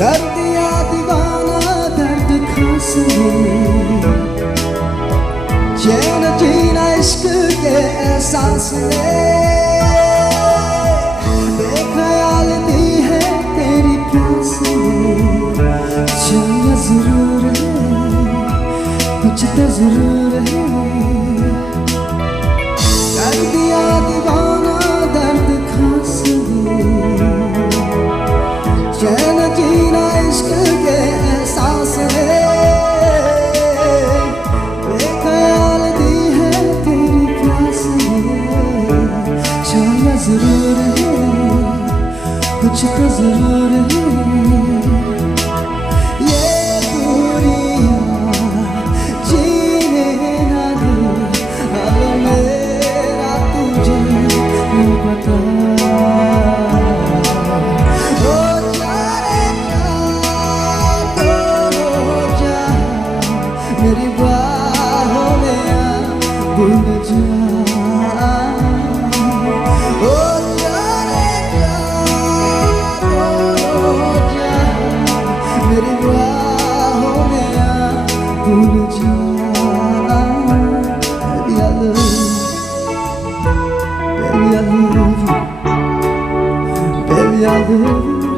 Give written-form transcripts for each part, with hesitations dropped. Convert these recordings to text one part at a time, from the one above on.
कर दिया दीवाना दर्द खास में चैन जीना इश्क के एहसास ने बेख्याल दी है तेरी प्यास ने चाहिए जरूर है कुछ तो जरूर है कर दिया दीवाना दर्द खास में चैन जीना इश्क के एहसास ने बेख्याल दी है तेरी प्यास ने चाहिए जरूर है कुछ तो जरूर है ये दूरियां जीने ना दे अब मेरा तुझे नहीं पता हो जाने जा तो हो जा मेरी बाहों में आ भूल जा हो जाने जा तो हो जा मेरी बाहों में आ भूल जा Baby I love you Baby I love you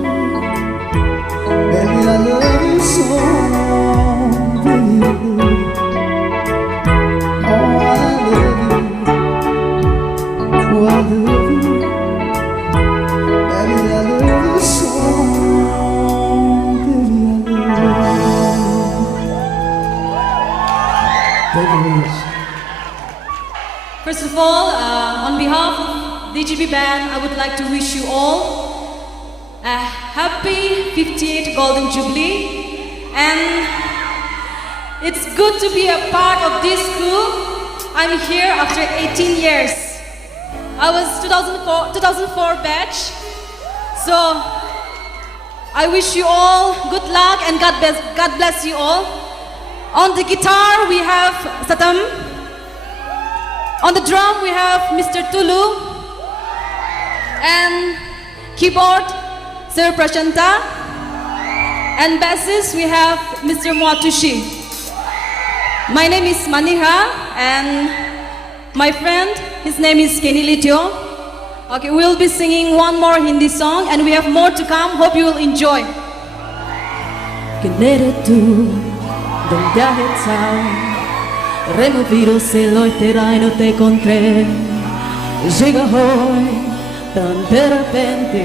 Baby I love you so Baby I love you Oh I love you Oh I love you Baby I love you so Baby I love you Thank you very much. First of all, on behalf of DGP band, I would like to wish you all a happy 58th Golden Jubilee, and it's good to be a part of this crew. I'm here after 18 years. I was 2004 batch, so I wish you all good luck and God bless you all. On the guitar we have Satam. On the drum we have Mr. Tulu, and keyboard Sir Prashanta, and bassist we have Mr. Mwatushi. My name is Maniha, and my friend, his name is Kenny Litio. Okay, we'll be singing one more Hindi song, and we have more to come. Hope you will enjoy. Donde has estado? Removido cielo y no te encontré. Llega hoy tan de repente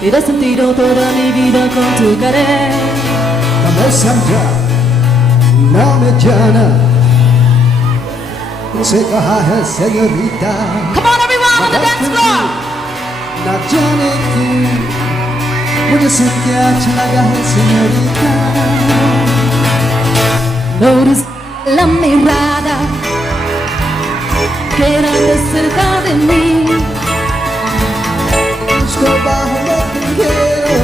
y da sentido toda mi vida con tu querer. हमें समझा ना मैं जाना उसे कहा है सेñorita. Come on everyone on the dance floor. ना जाने क्यों मुझसे क्या अच्छा लगा है señorita. Notice la mirada que era de cerca de mí. मुझको बाहों में तुम घेरो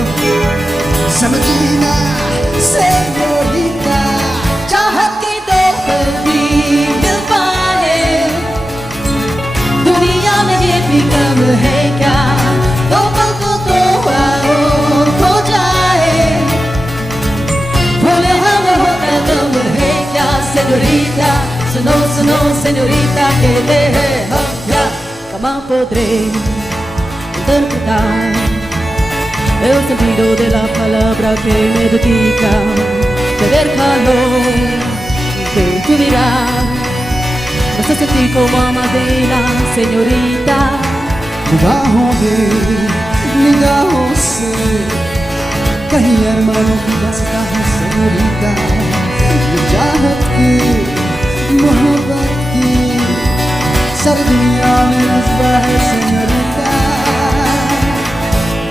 समझना señorita. चाहत की तो कभी मिल पाए दुनिया में ये भी कम है क्या दो पल को तो आओ खो जाए भोले हम होता तुम है क्या señorita suno suno señorita que te हम क्या cómo podré interpretar el sentido de la palabra que me dedica de ver calor de tu mirar vas a sentir como amadera señorita निगाहों से कहीं अरमानों की दास्तां है señorita. ये चाहत की मोहब्बत की सारी दुनिया में नज़्बा है señorita.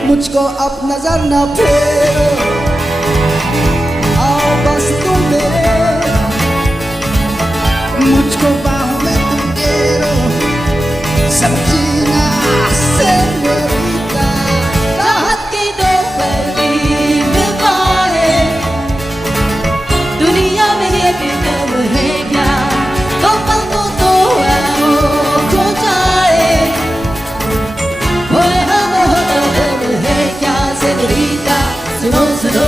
मुझको अब नजर न फेरो आओ बस तुम मेरे मुझको बाहों में तुम घेरो समझना señorita. राहत की दो पल भी मिल पाए दुनिया में ये भी कम है क्या दो पल को तो आओ खो जाए भोले हम होता है क्या señorita suno suno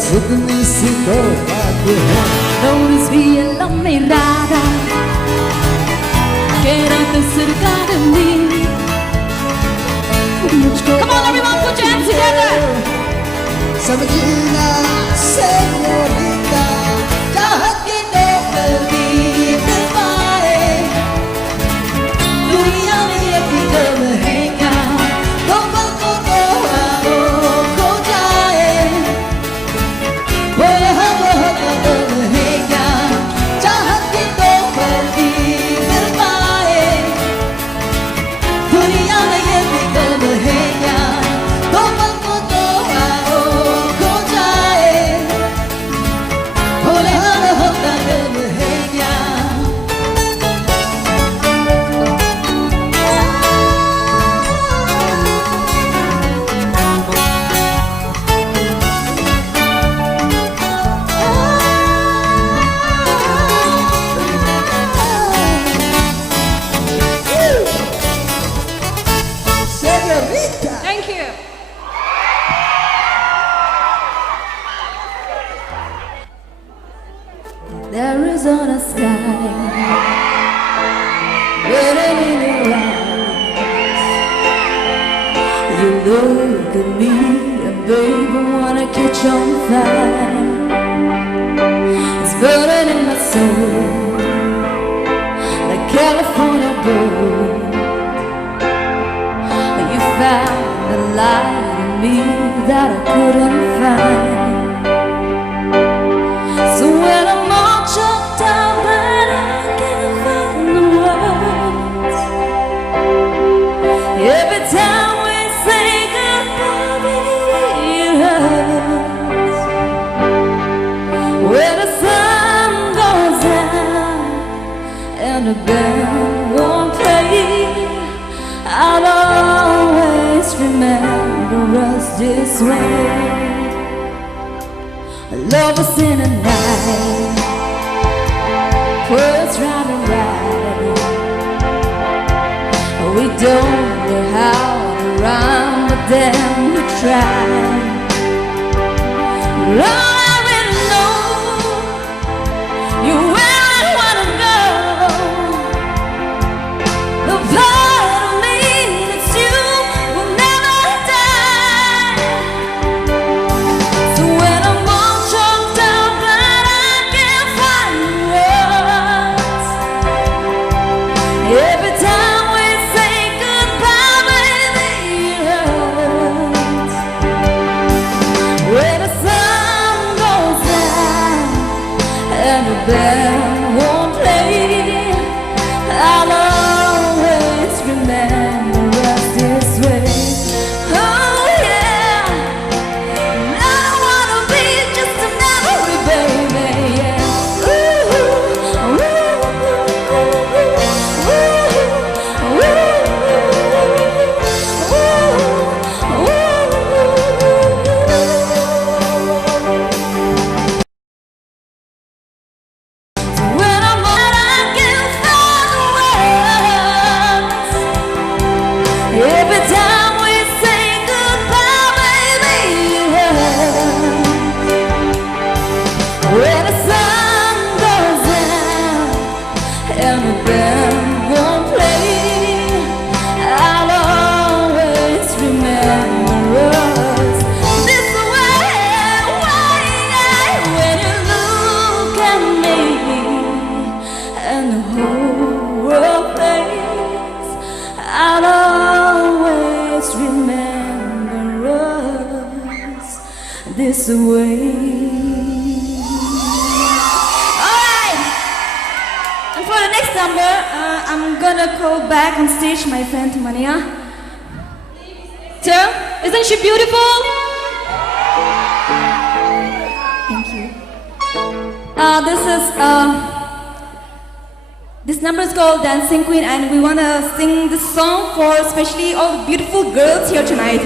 sottomesso não desvia la mirada, quédate cerca de mí. Come on, everyone, put your hands together. Samadina, señorita, jahat ke no perdí del pae. Dunia में ये भी गम है क्या? तो पल को तो आओ खो जाए. वो यहाँ बहुत गम है क्या? जाहत के no perdí del pae. दुनिया में ये भी गम है क्या? तो पल को तो आओ खो जाए. वो यहाँ बहुत गम है क्या? Señorita. Thank you. There is on a sky written in your eyes. You look at me and baby wanna catch on fire. It's burning in my soul like California gold. You found the light in me that I couldn't find. So when I'm all choked out but I can't find the words, every time we say goodbye, baby, it hurts. When the sun goes down and the band won't play, I'll always remember us this way. Love us in the night, words round and right. We don't know how to rhyme, but then we try. All I really know, you're where I wanna go. The part of me that's you will never die. So when I'm all choked out but I can't find words, every time we say goodbye, baby, it hurts. When the sun goes down and the band won't play, I'll always remember us this way. Oh yeah, I don't wanna be just a memory, baby. Yeah. Ooh, ooh, when I'm out, I can find words. Every time we say goodbye, baby, it hurts. When the sun goes down and the band won't play, I'll always remember us this way. When you look at me and the whole world fades, I'll always remember us this way. Alright! And for the next number, I'm gonna call back on stage my friend Mania. So, isn't she beautiful? Thank you. This number is called Dancing Queen, and we wanna sing this song for especially all the beautiful girls here tonight.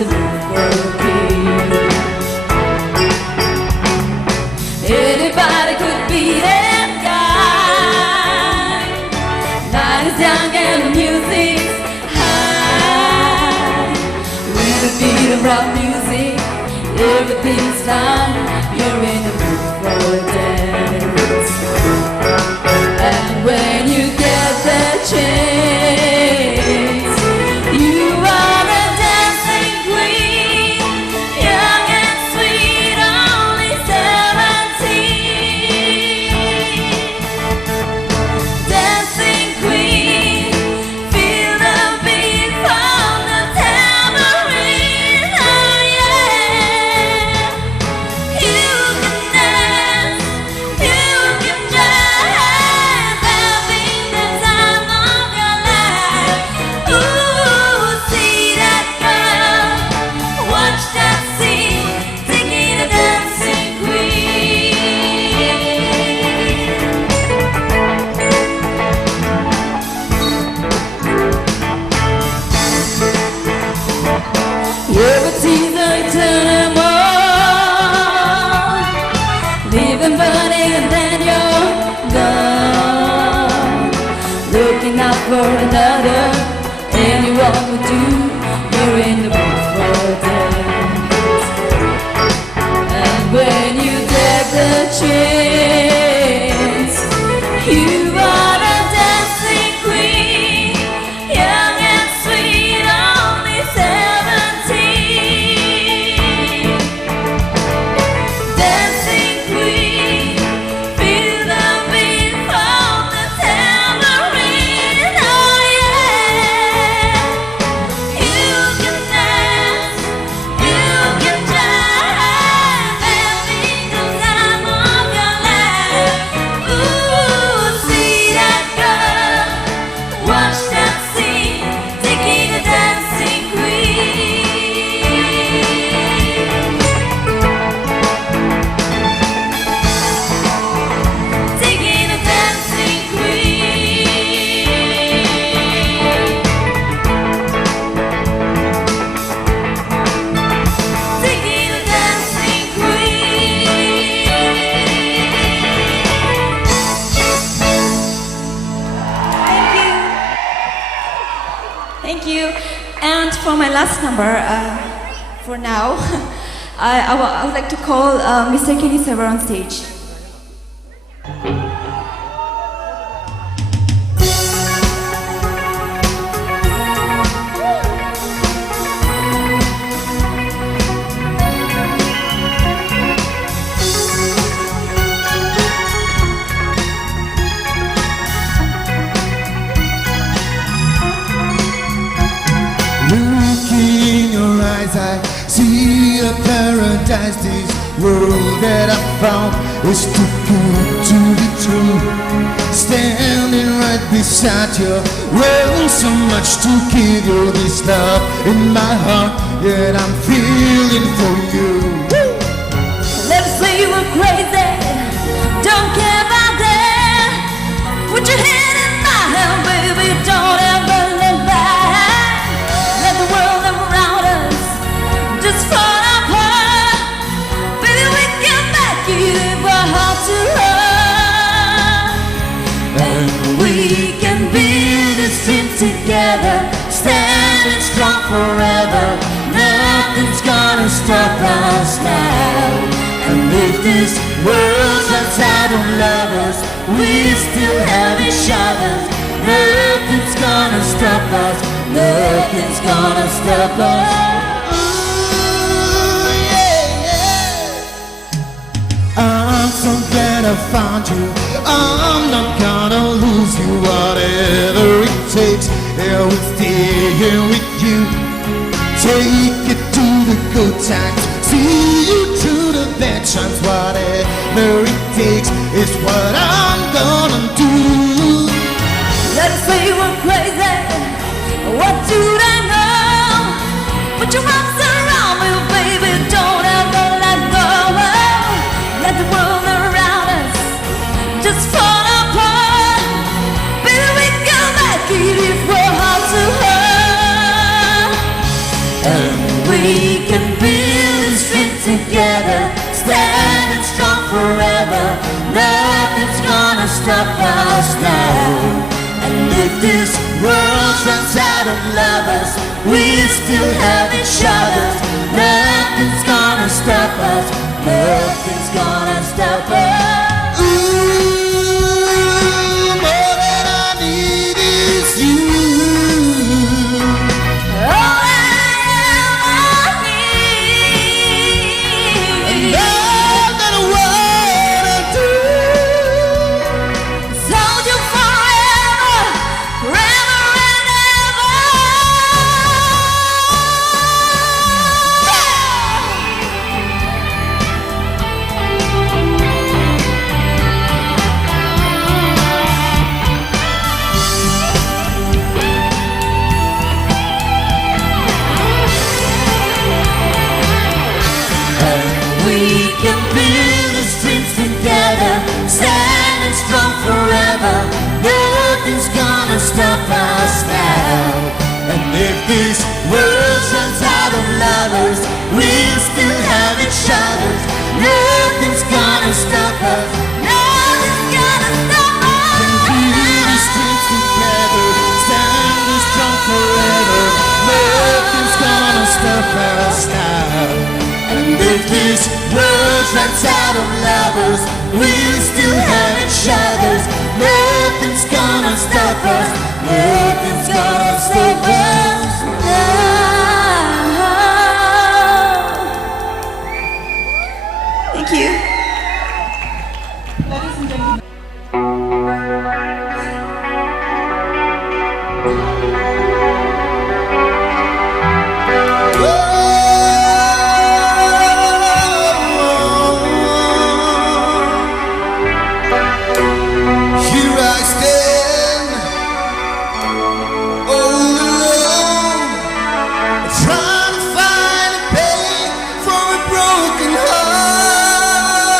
to move for a kid. Anybody could be that guy. Night is young and the music's high. With a beat of rock music, everything's fine. You're in the mood for a dance. And when you get the chance, you are a dancing queen, young and sweet, only 17. Dancing queen, feel the beat from the tambourine. Oh yeah, you can dance, you can jive, having the time of your life. Ooh, see that girl, watch that scene, taking a dancing queen. You're a teaser, turn 'em on, leaving burning and then you're gone. Looking out for another, anyone would do. You're in the mood for a dance. And when you get the chance, you are a dancing queen, young and sweet, only 17. Dancing queen, feel the beat from the tambourine. Oh yeah, you can dance, you can jive, having the time of your life. Ooh, see that girl, watch that scene, taking a dancing queen. Taking a dancing queen. Taking a dancing queen. Thank you. And for my last number, for now, I would like to call Mr. Kisama on stage. Looking in your eyes, I see a paradise. This world that I found is too good to be true. Standing right beside you, well, so much to give you. This love in my heart, yet I'm feeling for you. Let us say you were crazy, don't care about that. Put your hand in my hand, baby, don't ever look back. Let the world around us just fall apart. Baby, we can make it if our hearts are heart. And we can build this dream together, standing strong forever. Nothing's gonna stop us now. And if this world's outside of lovers, we still have each other. Nothing's gonna stop us. Nothing's gonna stop us. Ooh, yeah, yeah. I'm so glad I found you. I'm not gonna lose you. Whatever it takes, I will stay here with you. Take it to the good times, see you through the bad times. Whatever it takes is what I'm gonna do. Let us say you were crazy, what do they know? Put your arms around me, baby, don't ever let go. Let the world around us just fall apart. Baby, we can make it if we're heart to heart. And we forever. Nothing's gonna stop us now. And if this world runs out of lovers, we still have each other. Nothing's gonna stop us. Nothing's gonna stop us. Ooh, more than I need is you. All I ever need. And all that I wanna do is hold you forever, forever and ever. we can build the streets together, standing strong forever. Nothing's gonna stop us now. And if this world runs out of lovers, we'll still have each other. Nothing's gonna stop us. Nothing's gonna stop us. Can build the streets together, standing strong forever. Nothing's gonna stop us now. And if this world runs out of lovers, we'll still have each other. Nothing's gonna stop us. Nothing's gonna stop us now. Thank you. Here I stand, all alone, trying to find a pain for a broken heart.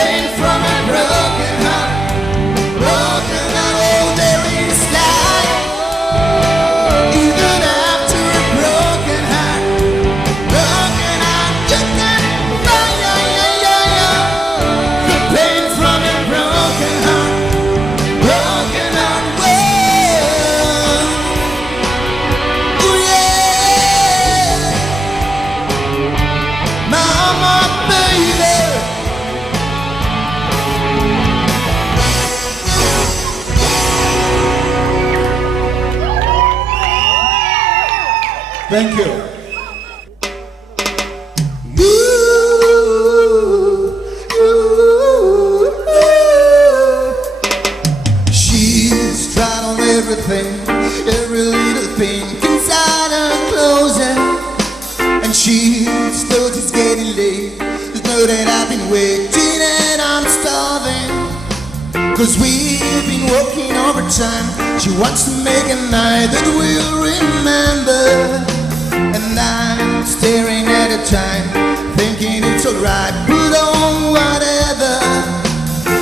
pain from a broken heart. Broken heart, oh, there is life. Even after a broken heart, you can find the pain from a broken heart. Broken heart, oh yeah. Mama, baby. Thank you. She's tried on everything, every little thing inside her closet, and she's told it's getting late. Just know that I've been waiting and I'm starving, 'cause we've been working overtime. She wants to make a night that we'll remember, and I'm staring at her time, thinking it's alright, put on whatever.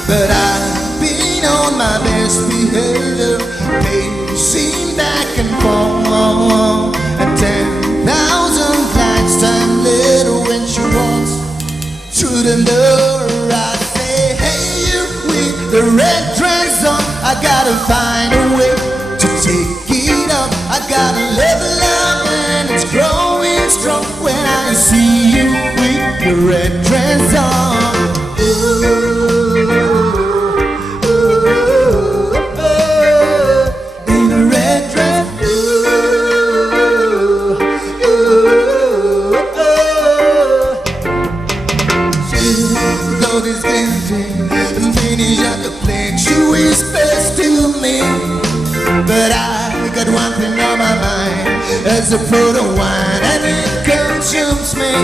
But I've been on my best behavior, pacing back and forth, and 10,000 flights time later when she walks through the door, I say, hey, you with the red dress on, I gotta find a way to take it up. I gotta level up and it's growing strong when I see you with the red dress on. Ooh, ooh, ooh, in a red dress. Ooh, ooh, ooh. She's got this glinting and finish at the plane. She whispers to me, but I got one thing on my mind, as a pot of wine, and it consumes me.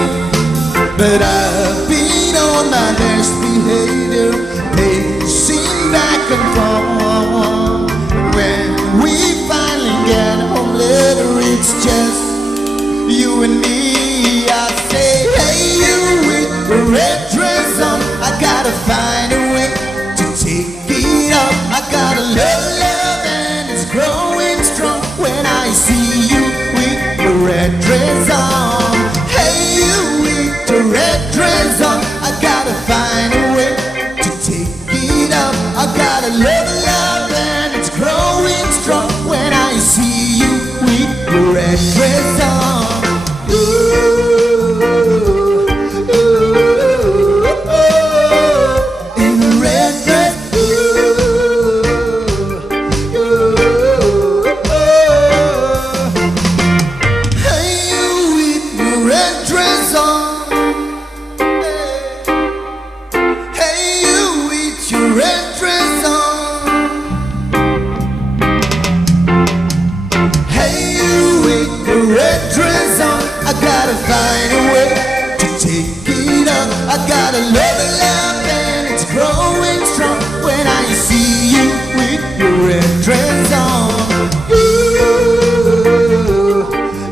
But I've been on my best behavior, pacing back and forth. When we finally get home later, it's just you and me. I say, hey, you with the red dress on, I gotta find a way to take it up. I gotta love and it's growing strong when I see you with the red dress on. Hey, you with the red dress on, I gotta find a way to take it up. I gotta love and it's growing strong when I see you with the red dress on. Ooh, ooh, ooh, in the red dress. Find a way to take it up. I gotta love and it's growing strong when I see you with your red dress on. Ooh,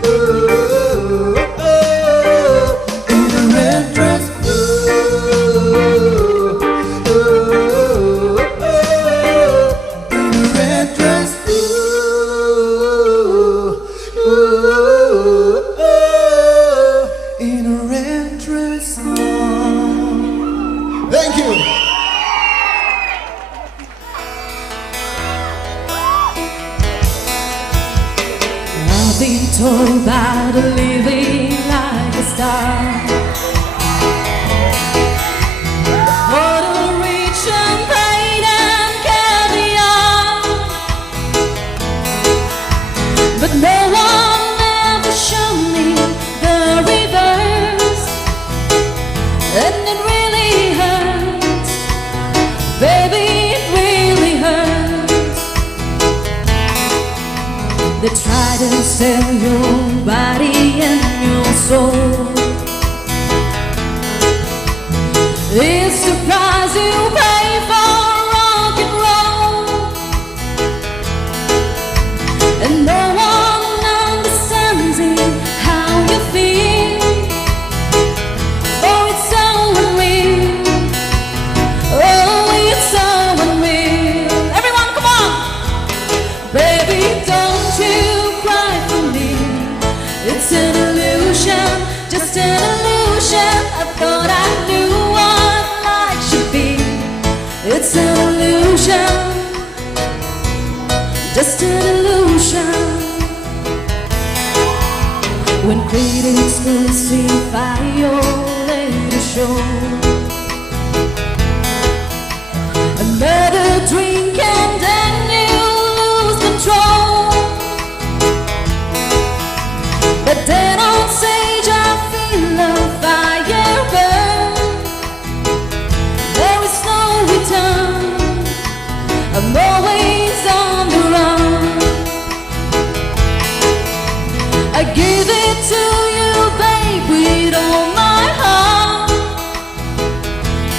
ooh, ooh, in a red dress. Ooh, ooh, ooh, in a red dress. Ooh, ooh, in a red dress on. Thank you. I've been told about living like a star, for the rich and paid and caviar, but no one ever showed me the reverse, and it really hurts, baby, it really hurts. They try to sell your body and your soul. It's the price you pay for rock and roll, and no one understands it, how you feel. Oh, it's so unreal. illusion, just an illusion. When critics crucify your latest show, another drink and then you lose control. But then on stage I feel a fire burn. There is no return, I'm always on the run. I give it to you, babe, with all my heart.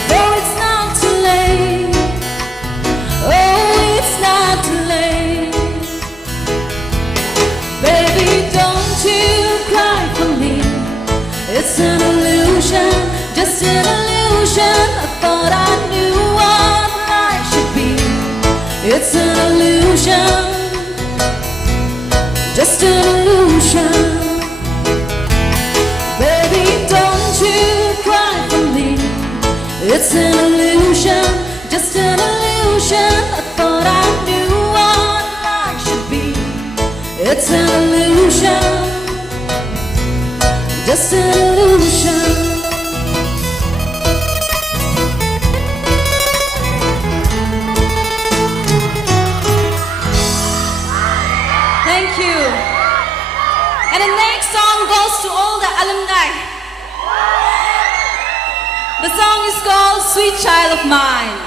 For it's not too late, oh, it's not too late. Baby, don't you cry for me. It's an illusion, just an illusion. I thought I knew what life should be. It's an illusion, just an illusion. Baby, don't you cry for me. It's an illusion, just an illusion. I thought I knew what life should be. It's an illusion, just an illusion. Thank you. And the next song goes to all the alumni. The song is called Sweet Child of Mine.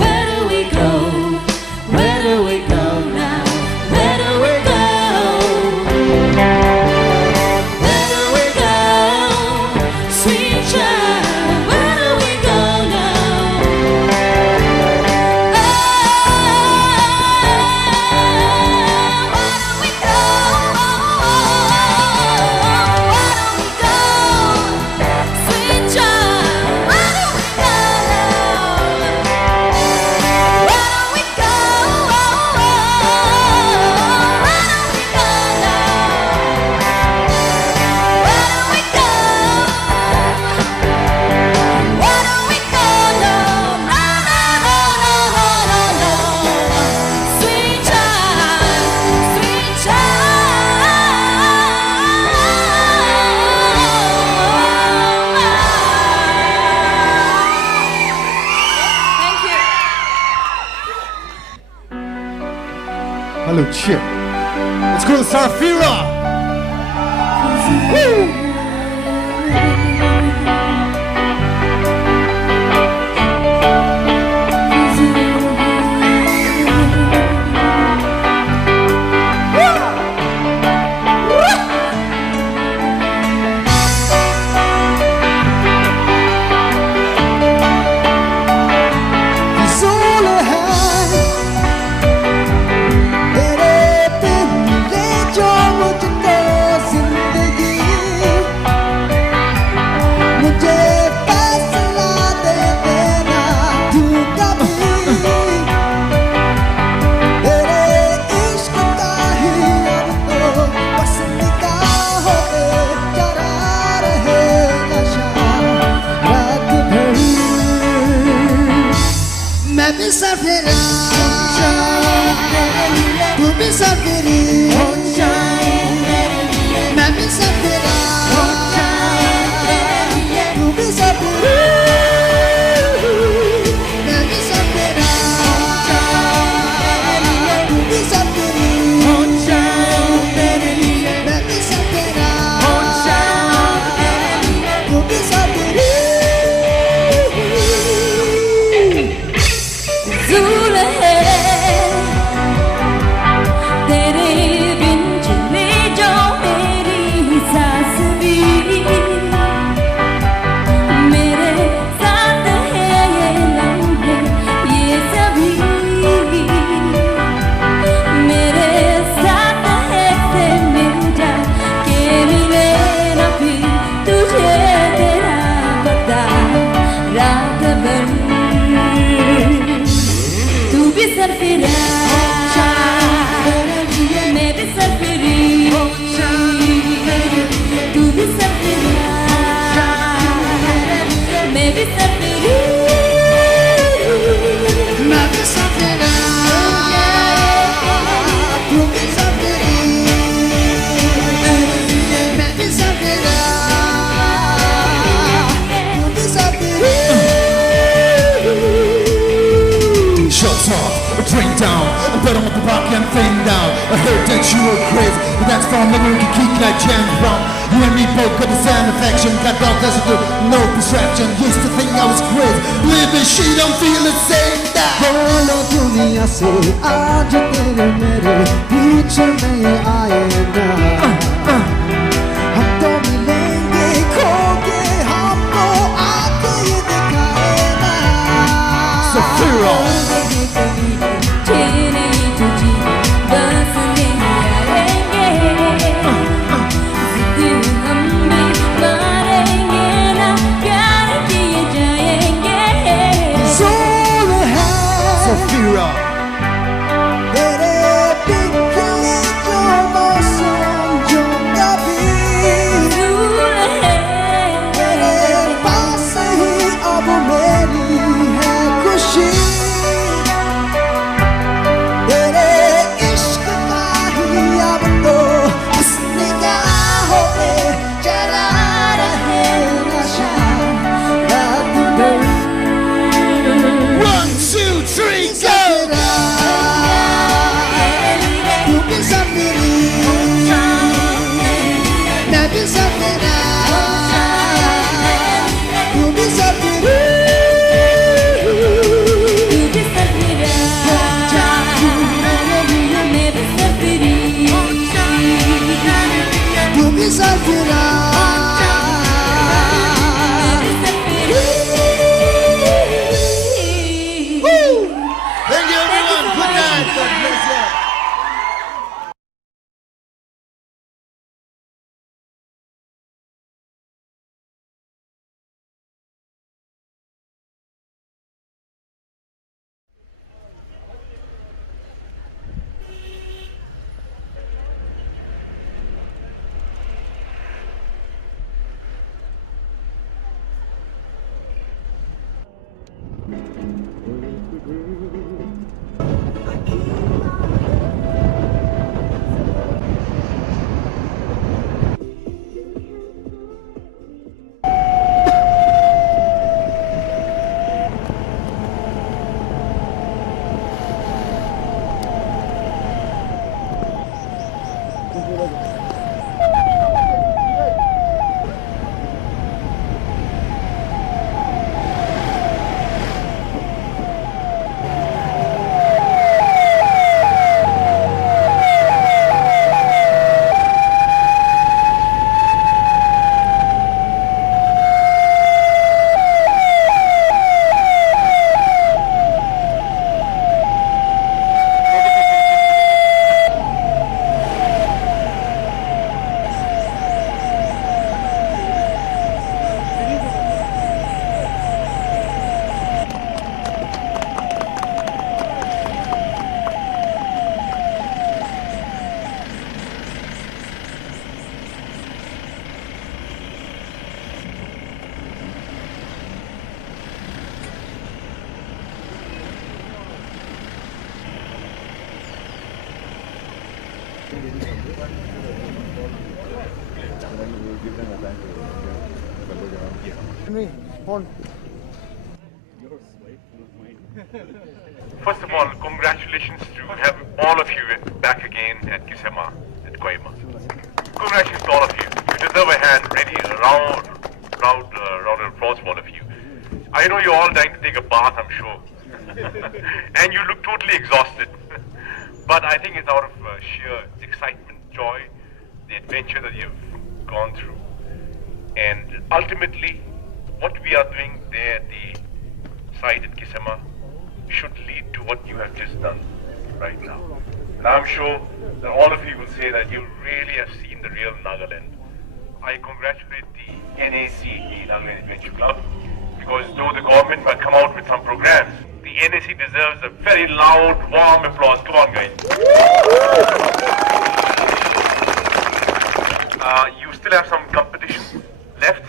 Where do we go? Where do we go now? Where do we go? Where do we go? Sweet child, where do we go now? Oh, where do we go? Where do we go? Sweet child, where do we go now? Where do we go? Where do we go now? Where do we go? Where do we go now? No, no, no, no, no, no, no. Sweet child, sweet child. Thank you. Hello, Chip. Let's go to Sarfira. He's all I had. तेरे बिन ले जो मुझको जिंदगी, मुझे फैसला दे देना तू कभी। तेरे इश्क का ही अब तो बस निगाहों पे चढ़ा रहे नशा रात भर। मैं भी सफेरा, तू भी सफेरी, मैं भी सफेरा, तू भी सफेरी, मैं भी सफेरा, तू भी सफेरी, मैं भी सफेरा, तू भी सफेरी। Zule तेरे बिन चले जो मेरी सांस भी मेरे साथ है ये लम्हे ये सभी मेरे साथ है से मिल जा के मिले न फिर तुझे तेरा पता रात भर तू भी सरफिरा मैं भी सरफिरी तू भी सरफिरा मैं भी सरफिरी मैं भी सफेरा, तू भी सफेरी, मैं भी सफेरा, तू भी सफेरी। Shut up, drink down, and put on the rock and thing down. I heard that you were crazy, but that's from the movie Keep Like James Brown. You and me both got the same affection, got dogs as a good, no distraction. Used to think I was crazy, living she don't feel the same now. बोलो दुनिया से आज तेरे मेरे बीच में ये आए ना, हम तो मिलेंगे खो के हमको आके ये दिखाए ना। Safira. तेरे तुझी बस नहीं आएंगे दिल हम भी मारेंगे ना प्यार किए जाएंगे Safira. तेरे बिखरे जो मौसम जो कभी तेरे पास ही अब मेरी है खुशी। First of all, congratulations to have all of you back again at Kisama, at Koima. Congratulations to all of you. You deserve a hand, ready, round of applause for all of you. I know you're all dying to take a bath, I'm sure. And you look totally exhausted. But I think it's out of sheer excitement, joy, the adventure that you've gone through. And ultimately, what we are doing there at the site at Kisama should lead to what you have just done right now. And I'm sure that all of you will say that you really have seen the real Nagaland. I congratulate the NACE, Nagaland Adventure Club, because though the government might come out with some programs, the NAC deserves a very loud, warm applause. Come on, guys. You still have some competition left,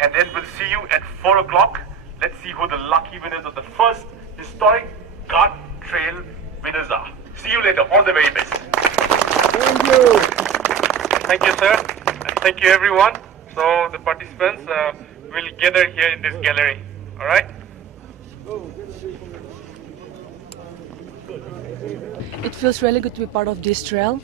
and then we'll see you at 4 o'clock. Let's see who the lucky winners of the first historic kart trail winners are. See you later. All the very best. Thank you. Thank you, sir. And thank you, everyone. So the participants will gather here in this gallery. All right? It feels really good to be part of this trail.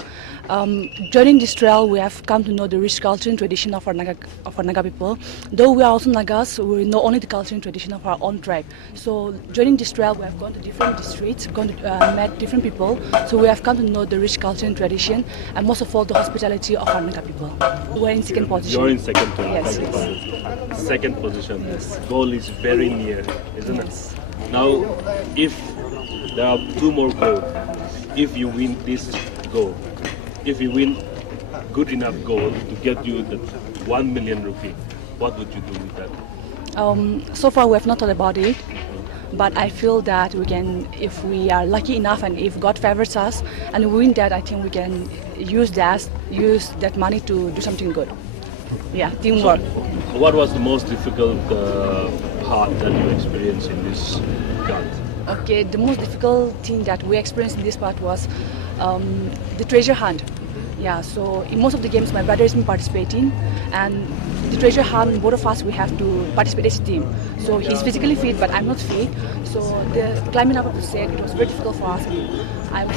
Joining this trail, we have come to know the rich culture and tradition of our Naga people. Though we are also Nagas, we know only the culture and tradition of our own tribe. So joining this trail, we have gone to different districts, met different people. So we have come to know the rich culture and tradition, and most of all, the hospitality of our Naga people. We're in second position. You're in second position. Yes, yes. Second position. Yes. Goal is very near, isn't Yes. it? Now, if there are 2 more goals, if you win this goal, if you win good enough goal to get you the 1 million rupee, what would you do with that? So far, we have not thought about it. But I feel that we can, if we are lucky enough and if God favors us and we win that, I think we can use that money to do something good. Yeah, teamwork. What was the most difficult part that you experienced in this kart? Okay, the most difficult thing that we experienced in this part was the treasure hunt. Yeah, so in most of the games my brother has been participating, and the treasure hunt, both of us, we have to participate as a team. So he's physically fit, but I'm not fit. So the climbing up of the set, it was very difficult for us. I would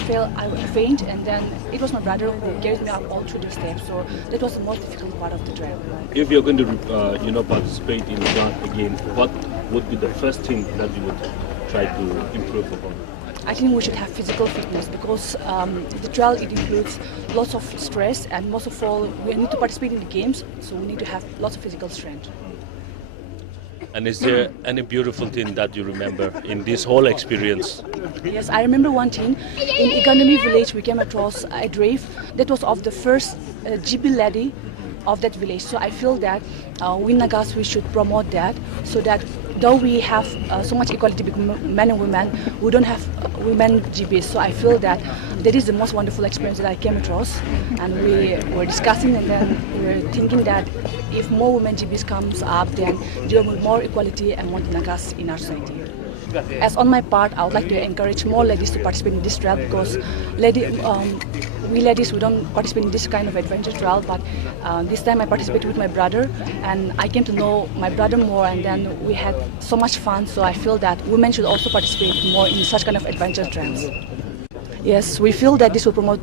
faint, and then it was my brother who carried me up all through the steps. So that was the most difficult part of the trail. If you're going to participate in kart again, what would be the first thing that you would try to improve upon? I think we should have physical fitness, because the trail, it includes lots of stress, and most of all we need to participate in the games, so we need to have lots of physical strength. And is there any beautiful thing that you remember in this whole experience? Yes, I remember one thing. In Economy Village we came across a drive that was of the first GP lady of that village. So I feel that we Nagas, we should promote that, so that though we have so much equality between men and women, we don't have women GPs. So I feel that that is the most wonderful experience that I came across, and we were discussing, and then we were thinking that if more women GPs comes up, then there will be more equality among Nagas in our society. As on my part, I would like to encourage more ladies to participate in this trail, because we ladies, we don't participate in this kind of adventure trail, but this time I participated with my brother, and I came to know my brother more, and then we had so much fun. So I feel that women should also participate more in such kind of adventure trails. Yes, we feel that this will promote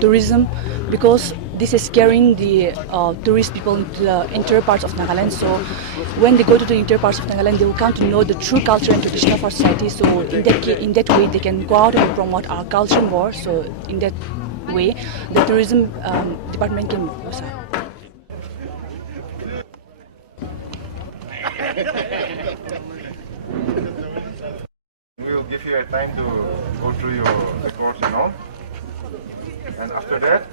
tourism, because this is carrying the tourist people into the interior parts of Nagaland. So when they go to the interior parts of Nagaland, they will come to know the true culture and tradition of our society. So in that way, they can go out and promote our culture more. So in that way, the tourism department can boost up. We will give you a time to go through your records and all. And after that,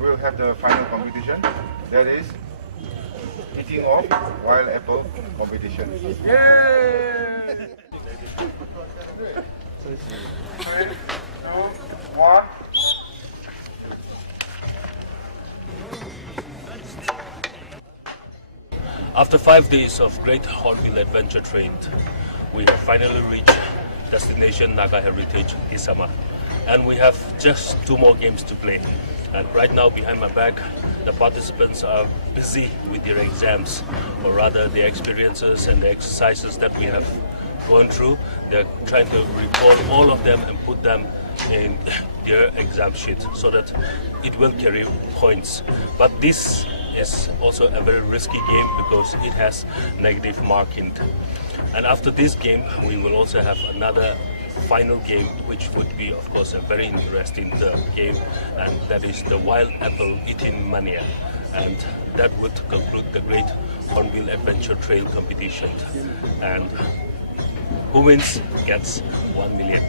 we will have the final competition. That is eating off wild apple competition. Yay! 3, 2, 1. After 5 days of great Hornbill adventure train, we have finally reached destination Naga Heritage Kisama. and we have just 2 more games to play. And right now, behind my back, the participants are busy with their exams, or rather their experiences and the exercises that we have gone through. They're trying to recall all of them and put them in their exam sheet so that it will carry points. But this is also a very risky game because it has negative marking. And after this game, we will also have another final game, which would be, of course, a very interesting game, and that is the Wild Apple Eating Mania. And that would conclude the Great Hornbill Adventure Trail competition. And who wins gets 1 million.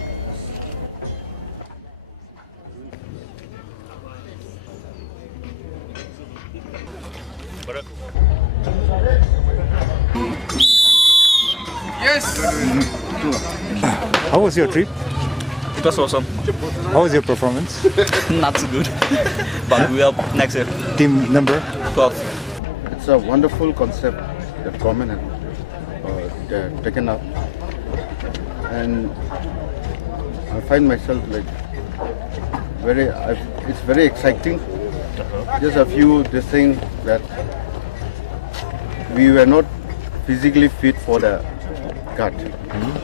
How was your trip? It was awesome. How was your performance? Not so good, but we will next year. Team number? 12. It's a wonderful concept that government has taken up, and I find myself like it's very exciting. Just a few things that we were not physically fit for the cut.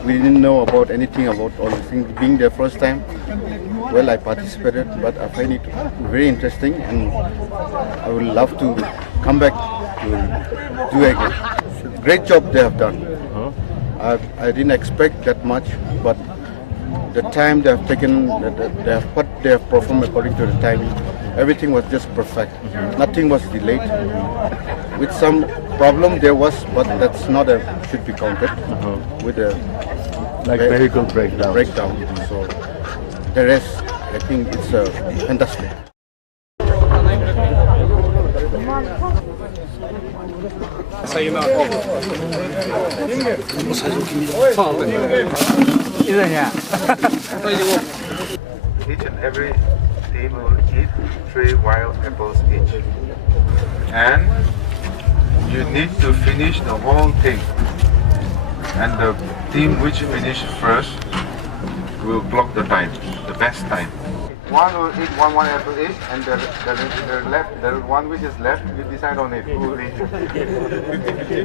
We didn't know about anything about all these things. Being the first time, well, I participated, but I find it very interesting, and I would love to come back to do again. Great job they have done. I didn't expect that much, but the time they have taken, they have performed according to the timing. Everything was just perfect. Nothing was delayed. With some problem there was, but that's not should be counted with a vehicle breakdown. So the rest, I think it's fantastic. Each and every team will eat 3 wild apples each. And you need to finish the whole thing. And the team which finishes first will clock the time, the best time. One will eat one apple each, and the one which is left, you decide on it. Who will eat it?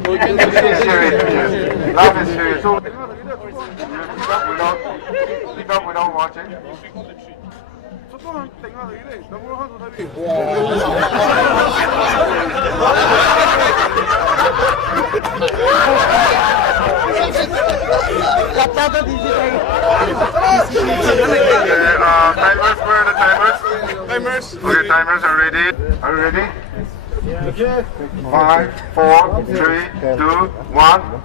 It's serious. Love is serious. So you stop without watching. Timers, where are the timers? Timers. Okay, timers are ready. Are you ready? 5, 4, 3, 2, 1.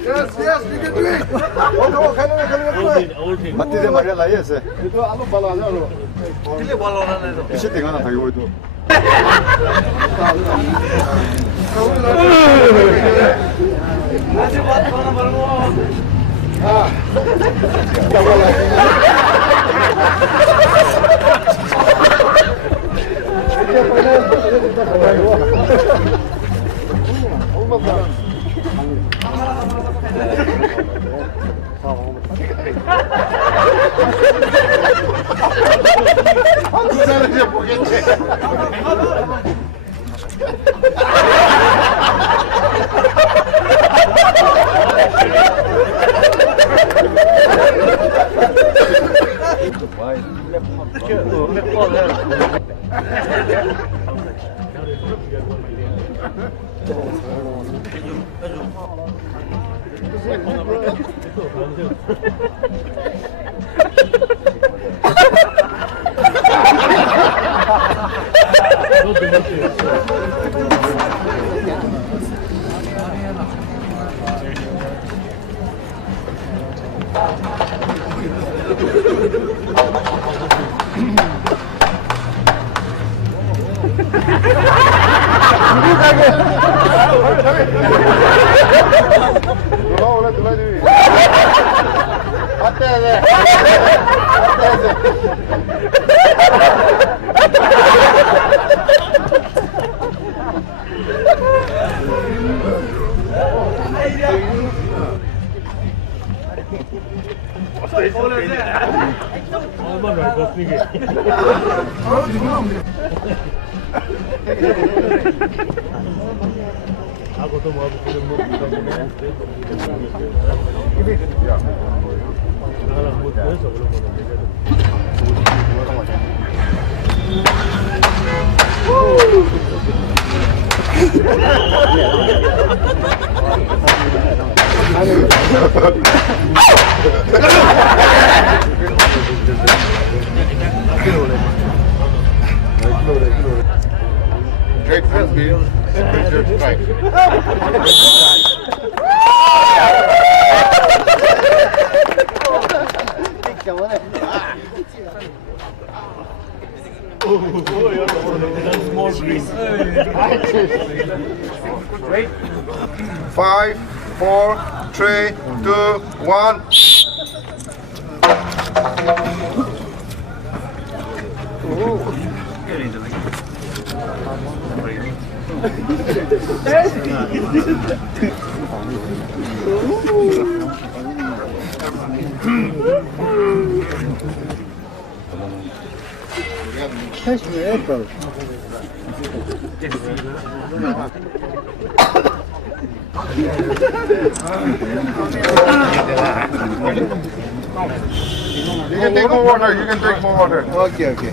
Yes, yes, we can do it. Matisse Maria Laes. Bisa tinggal nak tahu itu. Great Hornbill, Adventure Drive. Five, 4, 3, 2, 1. You can take more water. You can take more water. Okay, okay.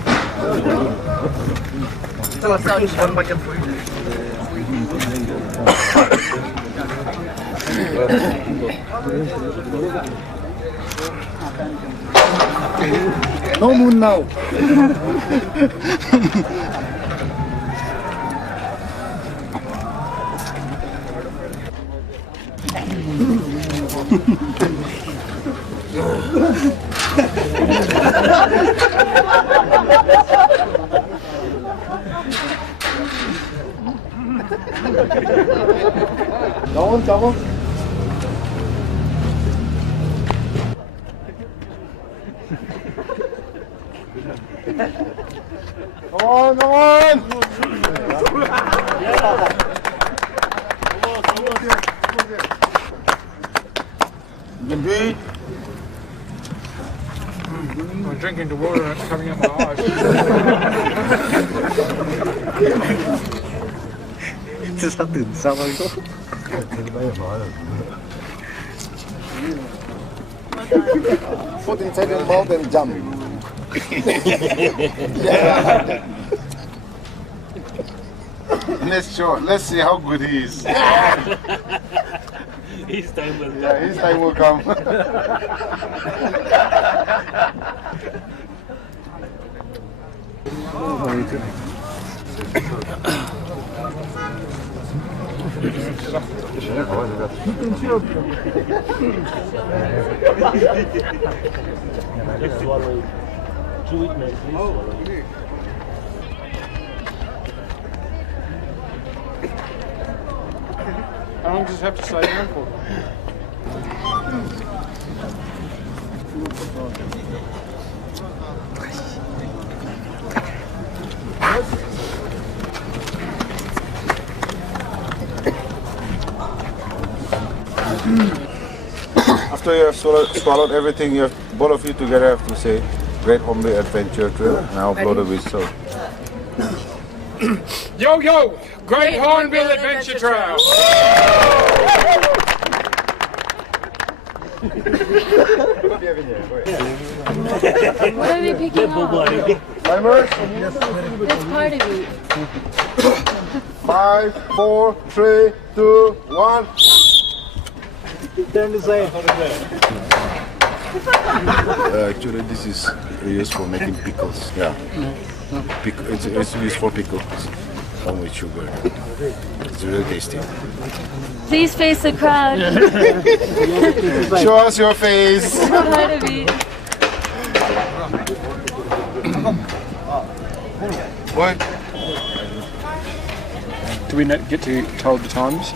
No moon now. Come on. Come on! I'm drinking the water and it's coming out my eyes. Saoตื่นsao vậy? Put inside your mouth and jump. Let's see how good he is. His time will come. Yeah, his time will come. How long does it have to stay down for? After you have swallowed everything, you have, both of you together have to say, Great Hornbill Adventure Trail. Now blow the whistle. Yo, yo! Great Hornbill Adventure Trail! What are we picking up? Timers? That's part of it. 5, 4, 3, 2, 1. Actually, this is used for making pickles. Yeah. It's used for pickles. Along with sugar. It's really tasty. Please face the crowd. Show us your face. Part of it. What? Do we not get to told the times?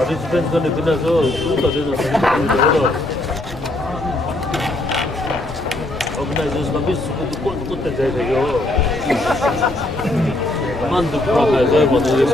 파티시펜트간에 끝나서 또 되는 사람들이 organizers kami suku tukut dan saya juga mantuk program saya buat saya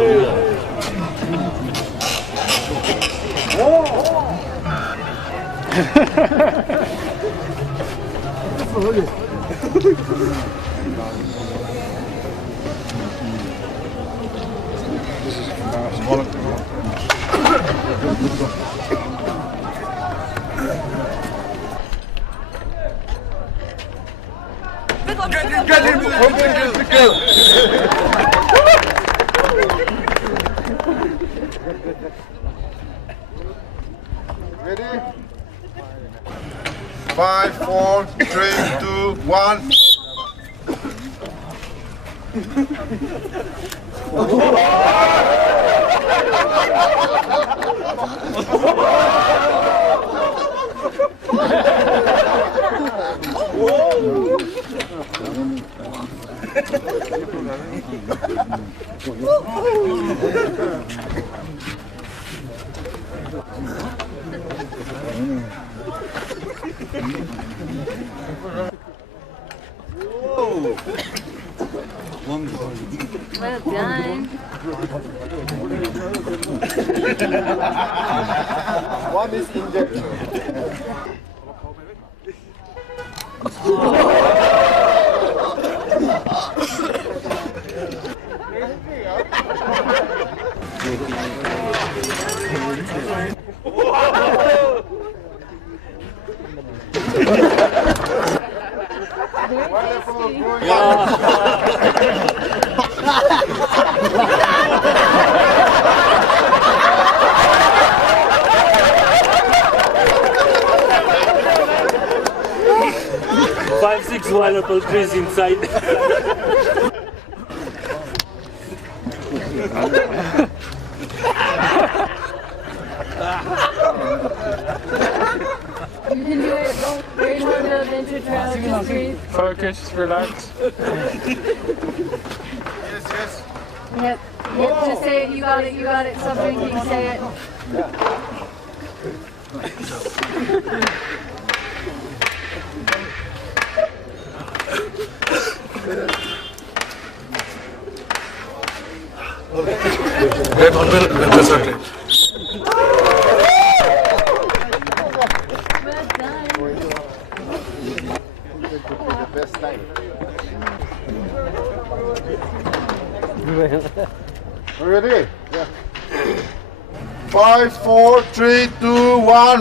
Ready? 5, 4, 3, 2, 1. Well done. One is injection. Five, 6 valuable trees inside. You can do it. Great Hornbill Adventure Trail. Just breathe. Focus, relax. Yes. Yep. Yep. Just say it. You got it. You got it. Stop drinking. Say it. Great Hornbill Adventure Trail. Well done. Best time. Ready? Yeah. 5, 4, 3, 2, 1.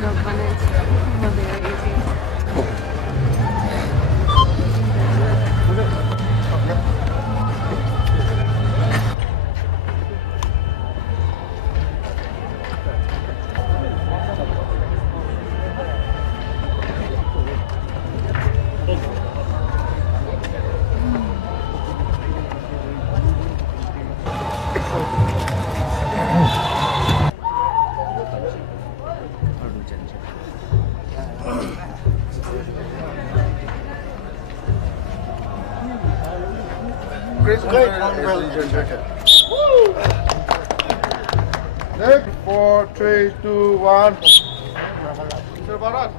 No fun. It's very easy. Great Hornbill. Next, 4, 3, 2, 1. Sir Bharat.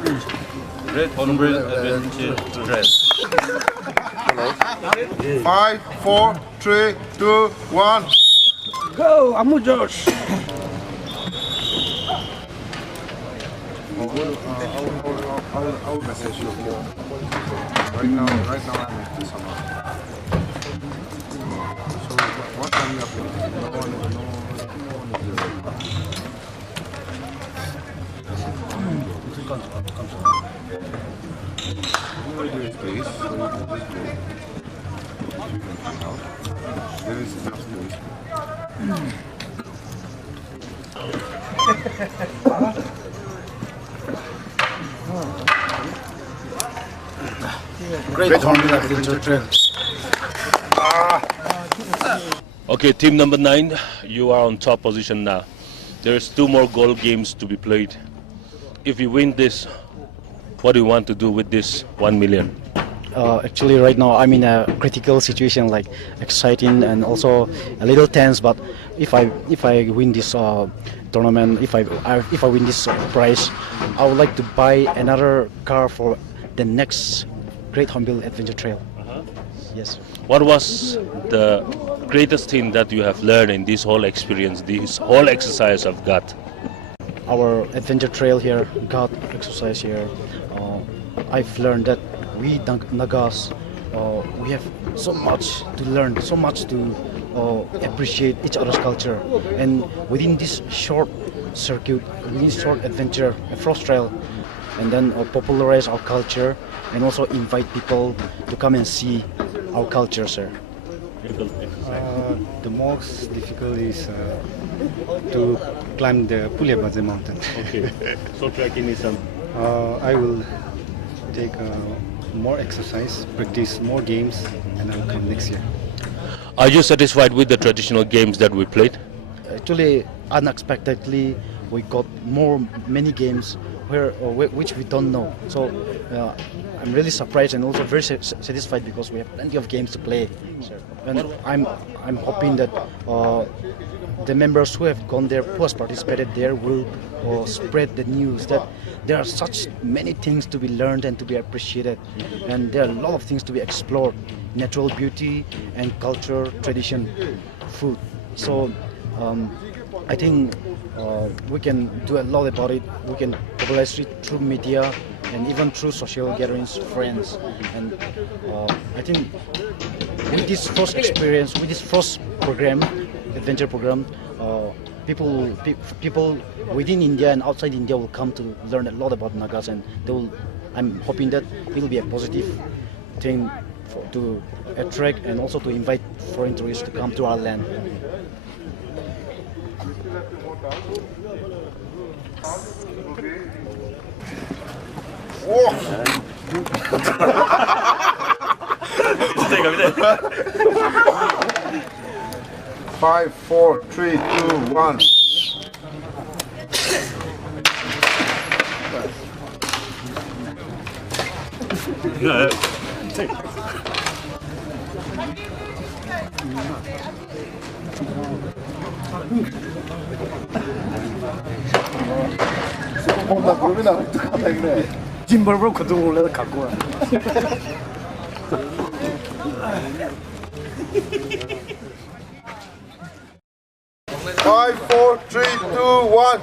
Great Hornbill Adventure Trail. 5, 4, 3, 2, 1. Go, Amu Josh. I'll message you. Right now I'm at Kisama. So what time you are playing? No one is there. There is space, so you can just go. You can hang out. There is enough space. Great Hornbill Adventure Trail. Okay, team number 9, you are on top position now. There's 2 more goal games to be played. If you win this, what do you want to do with this 1 million? Actually, right now I'm in a critical situation, like exciting and also a little tense. But if I win this tournament, if I win this prize, I would like to buy another car for the next Great Hornbill Adventure Trail. Yes. What was the greatest thing that you have learned in this whole experience, this whole exercise of GOT? Our adventure trail here, GOT exercise here, I've learned that we Nagas, we have so much to learn, so much to appreciate each other's culture. And within this short circuit, within this short adventure, a frost trail, and then popularize our culture and also invite people to come and see our culture, sir. The most difficult is to climb the Pulebaze mountain. Okay, so trekking is some. I will take more exercise, practice more games, and I will come next year. Are you satisfied with the traditional games that we played? Actually, unexpectedly, we got many games which we don't know. So I'm really surprised and also very satisfied because we have plenty of games to play. And I'm hoping that the members who have gone there, who has participated there, will spread the news that there are such many things to be learned and to be appreciated, and there are a lot of things to be explored: natural beauty and culture, tradition, food. So I think we can do a lot about it. We can popularize it through media and even through social gatherings, friends. And I think with this first experience, with this first program, adventure program, people within India and outside India will come to learn a lot about Nagas, and I'm hoping that it will be a positive thing to attract and also to invite foreign tourists to come to our land. Five, 4, 3, 2, 1. 짐벌벌 그도 올라서 갖고 와. Five, 4, 3, 2, 1.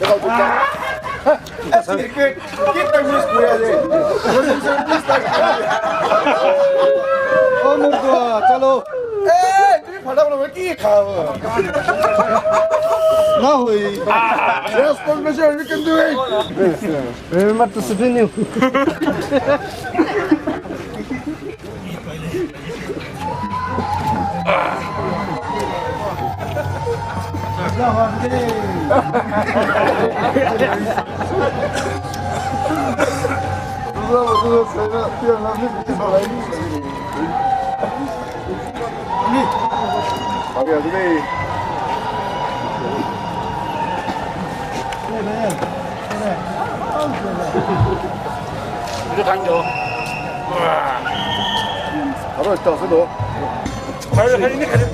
내가 볼까? Kita harus kuya deh. Oh mertua, chalo. तुम फटाफट में की खाओ? ना हुई. Yes, Cornerstone, we can do it. Remember to spin you. 이거 당겨. 바로 있다, 너. 빨리 가자.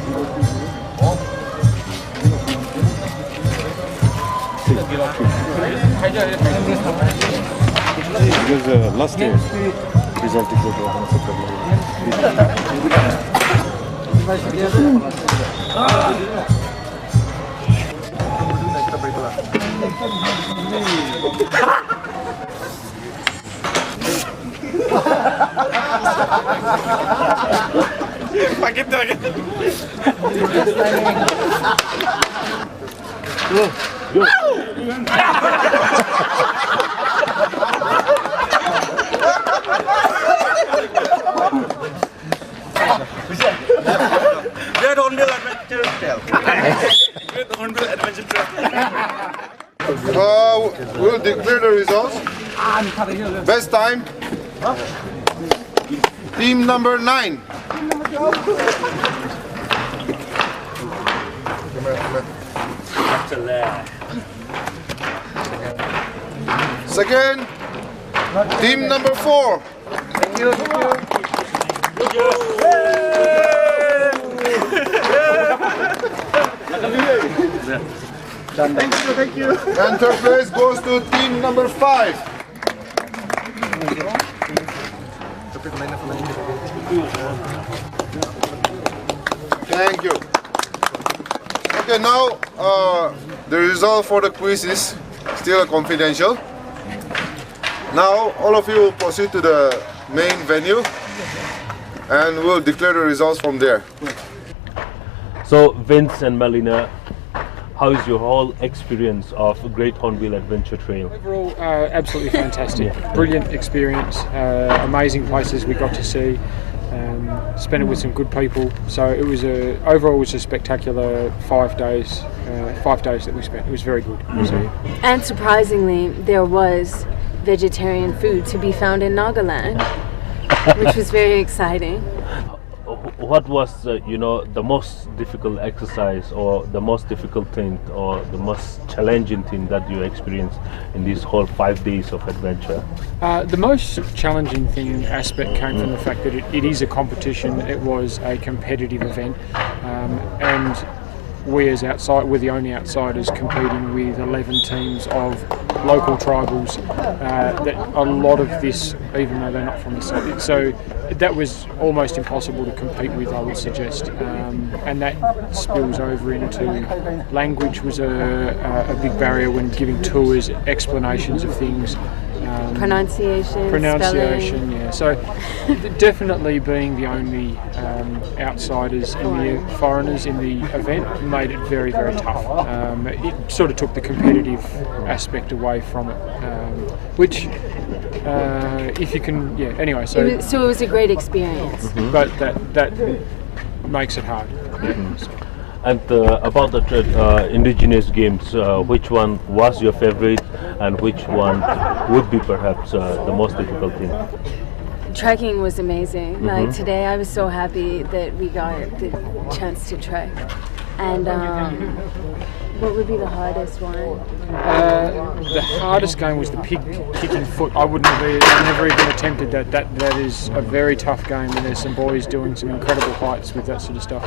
Because last year result Great Hornbill Adventure Trail. Great Hornbill Adventure Trail. We'll declare the results. Best time, team number 9. Second, team number 4. Thank you. And third place goes to team number 5. Thank you. Okay, now the result for the quiz is still confidential. Now all of you will proceed to the main venue and we'll declare the results from there. So Vince and Melina, how is your whole experience of Great Hornbill Adventure Trail? Overall, absolutely fantastic. Brilliant experience, amazing places we got to see, spent it with some good people. So it was overall was a spectacular 5 days. 5 days that we spent. It was very good. And surprisingly, there was vegetarian food to be found in Nagaland, which was very exciting. What was the most difficult exercise or the most difficult thing or the most challenging thing that you experienced in these whole 5 days of adventure? The most challenging thing aspect came from the fact that it is a competition. It was a competitive event, and we're the only outsiders competing with 11 teams of local tribals. That a lot of this, even though they're not from the state, so that was almost impossible to compete with, I would suggest. And that spills over into language was a big barrier when giving tours, explanations of things. Pronunciation, spelling. Yeah. So definitely being the only outsiders and the foreigners in the event made it very, very tough. It sort of took the competitive aspect away from it, which if you can, anyway. So it was a great experience. But that makes it hard. And about the indigenous games, which one was your favorite and which one would be perhaps the most difficult thing? Trekking was amazing. Like today I was so happy that we got the chance to trek. And what would be the hardest one? The hardest game was the pig kicking foot. I never even attempted that. That is a very tough game, and there's some boys doing some incredible heights with that sort of stuff.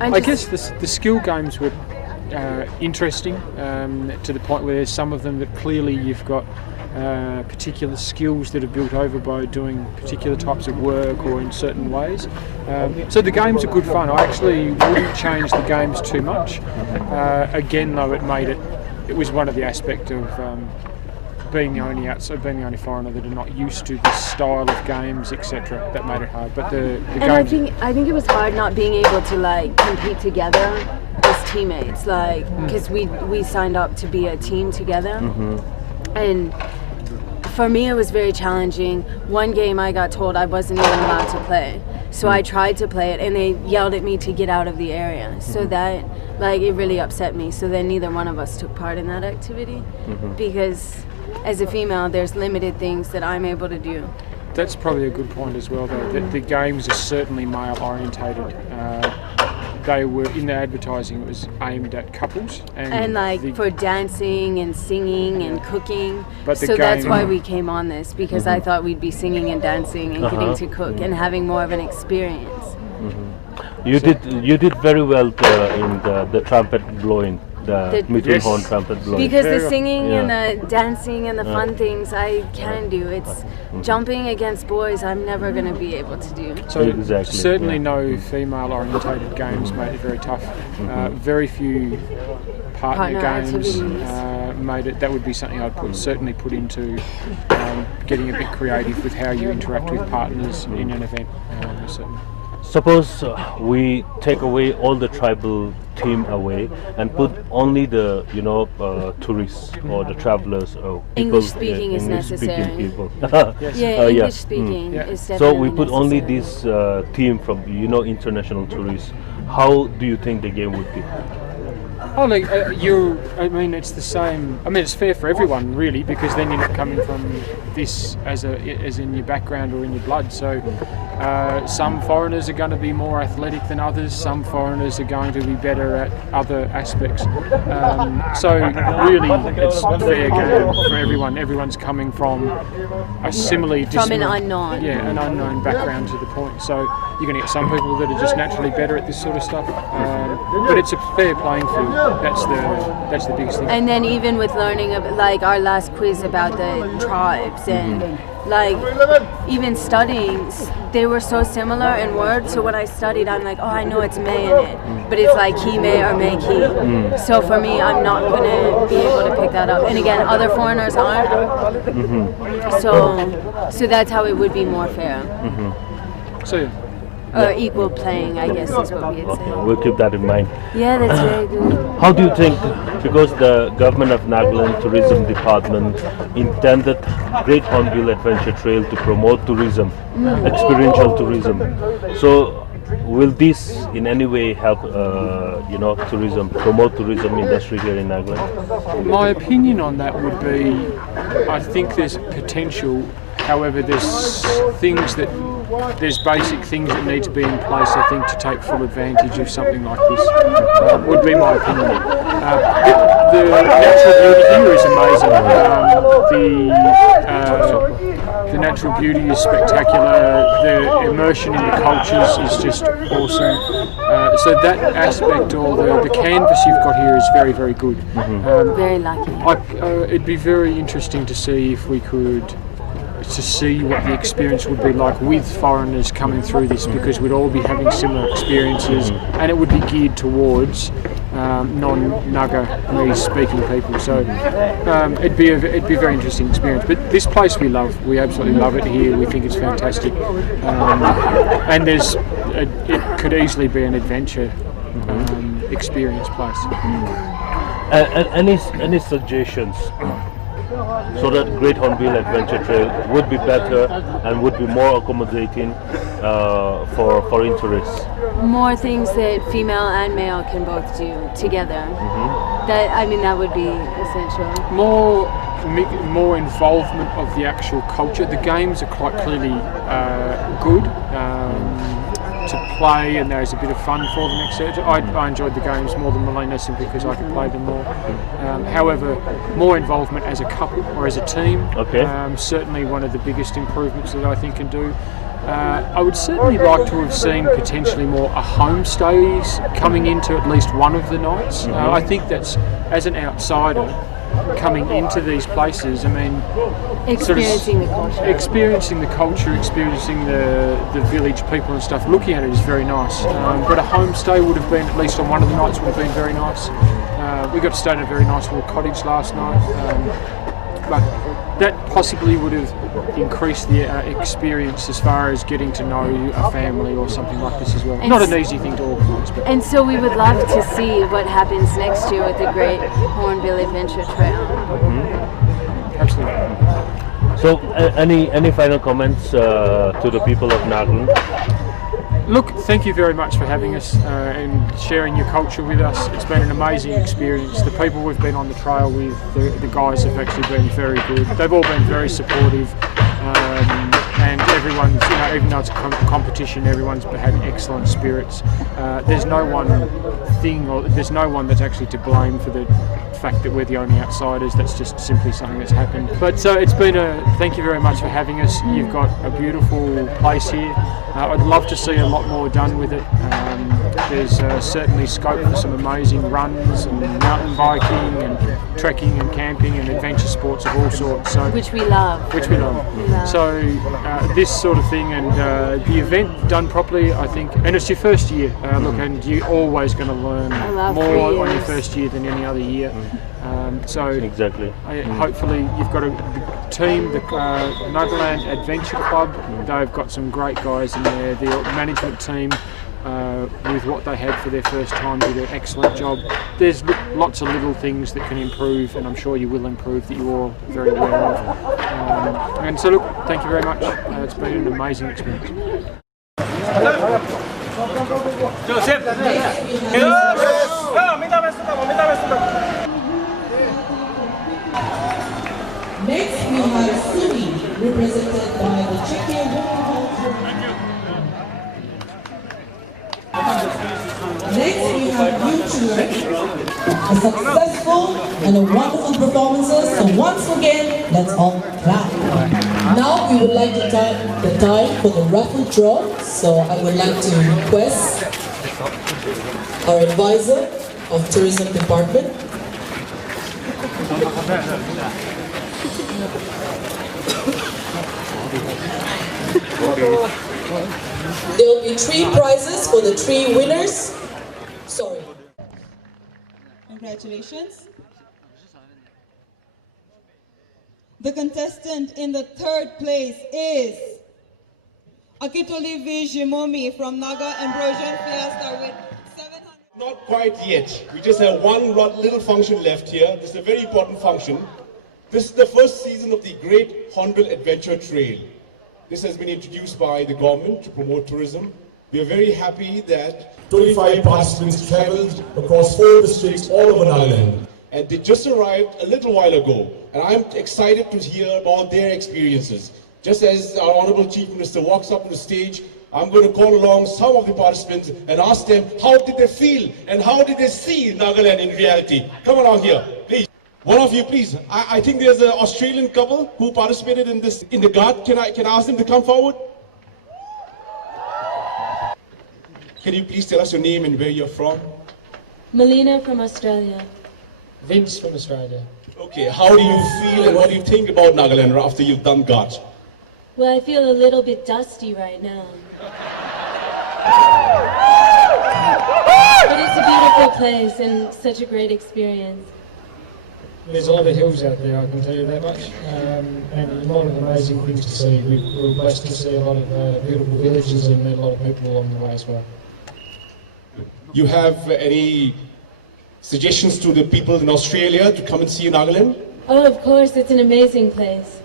I guess the skill games were interesting to the point where there's some of them that clearly you've got particular skills that are built over by doing particular types of work or in certain ways. So the games are good fun. I actually wouldn't change the games too much. Again, though, it was one of the aspects of being the only foreigner that are not used to this style of games, etc. That made it hard. But the games. I think it was hard not being able to compete together as teammates, because we signed up to be a team together, and for me it was very challenging. One game I got told I wasn't even allowed to play, so I tried to play it and they yelled at me to get out of the area. So that it really upset me. So then neither one of us took part in that activity because as a female there's limited things that I'm able to do. That's probably a good point as well, though. The games are certainly male orientated. They were in the advertising. It was aimed at couples and for dancing and singing and cooking. So that's why we came on this, because I thought we'd be singing and dancing and getting to cook and having more of an experience. You did very well in the trumpet blowing. The- between horn, trumpet, blowing. Because the singing Yeah. and the dancing and the fun things I can do. It's jumping against boys I'm never going to be able to do. So certainly no female-orientated games made it very tough. Very few partner games activities. made it. That would be something I'd certainly put into getting a bit creative with how you interact with partners in an event. Certainly. Suppose we take away all the tribal team away and put only the tourists or the travelers or people, English speaking is English-speaking necessary. people. English speaking is definitely So we put only necessary. this team from international tourists. How do you think the game would be? Oh, like I mean, it's the same. I mean, it's fair for everyone, really, because then you're not coming from this as in your background or in your blood. So, some foreigners are going to be more athletic than others. Some foreigners are going to be better at other aspects. So, really, it's fair game for everyone. Everyone's coming from a similarly From an unknown. Yeah, an unknown background to the point. So, you're going to get some people that are just naturally better at this sort of stuff. But it's a fair playing field. That's the biggest thing. And then even with learning like our last quiz about the tribes and like even studying, they were so similar in words. So when I studied, I'm like, oh, I know it's may in it, but it's like he may or may he. So for me, I'm not gonna be able to pick that up. And again, other foreigners aren't. So that's how it would be more fair. So. Or equal playing, I guess is what we'd say. We'll keep that in mind. Yeah, that's very good. How do you think, because the government of Nagaland Tourism Department intended Great Hornbill Adventure Trail to promote tourism, experiential tourism, so will this in any way help, tourism, promote tourism industry here in Nagaland? My opinion on that would be, I think there's potential. However, there's basic things that need to be in place, I think, to take full advantage of something like this. Would be my opinion. The natural beauty here is amazing. The natural beauty is spectacular. The immersion in the cultures is just awesome. So that aspect, or the canvas you've got here, is very, very good. Very lucky. It'd be very interesting to see if we could. To see what the experience would be like with foreigners coming through this, because we'd all be having similar experiences, and it would be geared towards non-Naga speaking people. So it'd be a very interesting experience. But this place we love. We absolutely love it here. We think it's fantastic, and it could easily be an adventure experience place. Any suggestions? So that Great Hornbill Adventure Trail would be better and would be more accommodating for foreign tourists. More things that female and male can both do together. That would be essential. More involvement of the actual culture. The games are quite clearly good to play, and there's a bit of fun for them, etc. I enjoyed the games more than Melina simply because I could play them more. However, more involvement as a couple or as a team. Certainly one of the biggest improvements that I think can do. I would certainly like to have seen potentially more homestays coming into at least one of the nights. I think that's, as an outsider, coming into these places, I mean, experiencing the culture, experiencing the village people and stuff, looking at it is very nice. But a homestay would have been, at least on one of the nights, would have been very nice. We got to stay in a very nice little cottage last night. But that possibly would have increased the experience as far as getting to know a family or something like this as well. Not an easy thing to organise. And so we would love to see what happens next year with the Great Hornbill Adventure Trail. Absolutely. So, any final comments to the people of Nagaland? Look, thank you very much for having us and sharing your culture with us. It's been an amazing experience. The people we've been on the trail with, the guys have actually been very good. They've all been very supportive. and everyone's, even though it's a competition, everyone's having excellent spirits. There's no one thing, or there's no one that's actually to blame for the fact that we're the only outsiders. That's just simply something that's happened. But so it's been thank you very much for having us. You've got a beautiful place here. I'd love to see a lot more done with it. There's certainly scope for some amazing runs and mountain biking and trekking and camping and adventure sports of all sorts. So, which we love. So this sort of thing, and the event done properly, I think, and it's your first year. Look, and you're always going to learn more on your first year than any other year. So exactly. Hopefully you've got a team, the Nagaland Adventure Club. They've got some great guys in there. The management team, with what they had for their first time, did an excellent job. There's lots of little things that can improve, and I'm sure you will improve, that you're all very aware of. And so look, thank you very much. It's been an amazing experience. Next, we have Sumi, represented by the Czechia Next, we have you two, a successful and a wonderful performances. So once again, let's all clap. Now we would like to time the time for the raffle draw. So I would like to request our advisor of Tourism Department. There will be 3 prizes for the 3 winners. Sorry. Congratulations. The contestant in the 3rd place is Akitoli Vijimomi from Naga Ambrosian Fiesta with 700. Not quite yet. We just have one little function left here. This is a very important function. This is the first season of the Great Hornbill Adventure Trail. This has been introduced by the government to promote tourism. We are very happy that 25 participants traveled across 4 districts all over Nagaland. And they just arrived a little while ago. And I'm excited to hear about their experiences. Just as our Honorable Chief Minister walks up on the stage, I'm going to call along some of the participants and ask them how did they feel and how did they see Nagaland in reality. Come along here, please. One of you, please. I think there's an Australian couple who participated in this in the guard. Can I ask them to come forward? Can you please tell us your name and where you're from? Melina from Australia. Vince from Australia. Okay, how do you feel and what do you think about Nagaland after you've done guard? Well, I feel a little bit dusty right now. But it's a beautiful place and such a great experience. There's a lot of hills out there, I can tell you that much, and a lot of amazing things to see. We were blessed to see a lot of beautiful villages and met a lot of people along the way as well. You have any suggestions to the people in Australia to come and see Nagaland? Oh, of course, it's an amazing place.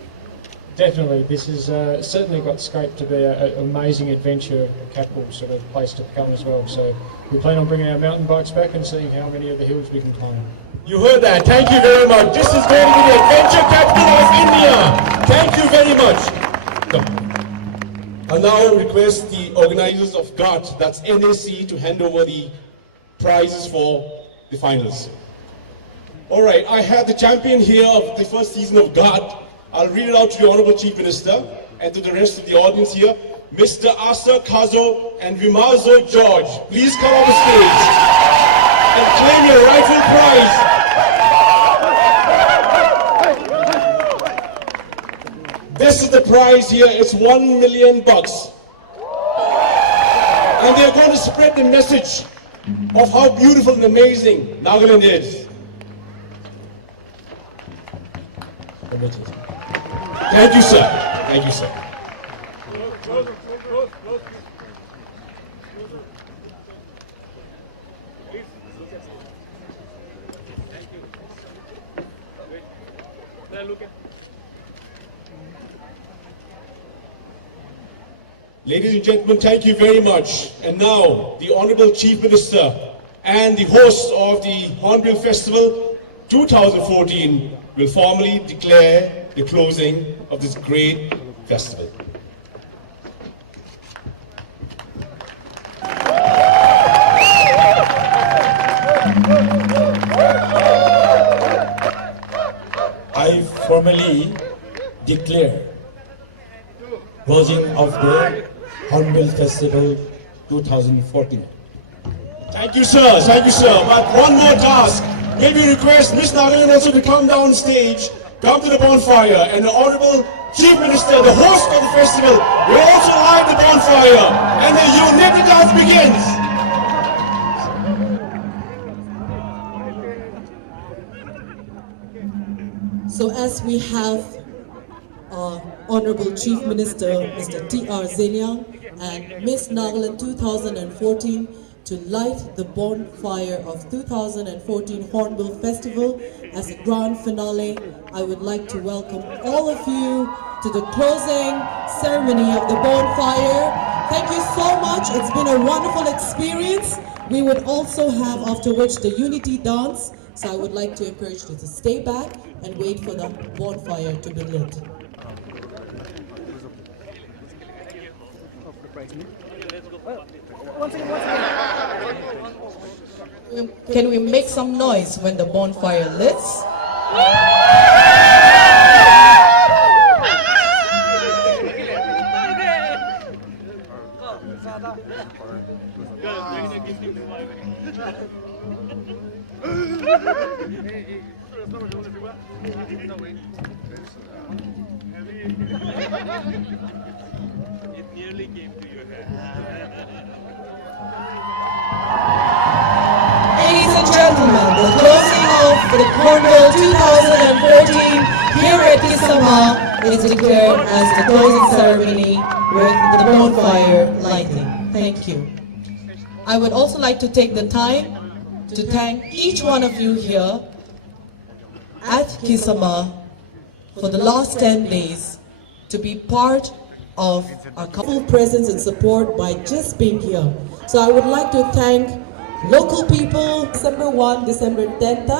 Definitely, this has certainly got scope to be an amazing adventure capital sort of place to come as well. So we plan on bringing our mountain bikes back and seeing how many of the hills we can climb. You heard that. Thank you very much. This is going to be the adventure capital of India. Thank you very much. I now request the organizers of GAT, that's NAC, to hand over the prizes for the finals. All right, I have the champion here of the first season of GAT. I'll read it out to the Honorable Chief Minister and to the rest of the audience here. Mr. Asa Kazo and Vimazo George, please come on the stage and claim your rightful prize. This is the prize here, it's $1 million. And they're going to spread the message of how beautiful and amazing Nagaland is. Thank you, sir. Thank you, sir. Ladies and gentlemen, thank you very much. And now, the Honorable Chief Minister and the host of the Hornbill Festival 2014 will formally declare the closing of this great Festival. I formally declare closing of the Hornbill Festival 2014. Thank you, sir. Thank you, sir. But one more task. May we request Ms. Nagaland also to come down stage, come to the bonfire, and the Honorable Chief Minister, the host of the festival, will also light the bonfire, and the united dance begins. So as we have our Honorable Chief Minister, Mr. T.R. Zeniang, and Miss Nagaland 2014 to light the bonfire of 2014 Hornbill Festival as a grand finale, I would like to welcome all of you to the closing ceremony of the bonfire. Thank you so much. It's been a wonderful experience. We would also have after which the unity dance. So I would like to encourage you to stay back and wait for the bonfire to be lit. Can we make some noise when the bonfire lits? It nearly came to your head. Ladies and gentlemen, the closing of the Cornerstone 2014 here at Kisama is declared as the closing ceremony with the bonfire lighting. Thank you. I would also like to take the time to thank each one of you here at Kisama for the last 10 days to be part of our full presence and support by just being here. So I would like to thank local people, December 1, December 10th,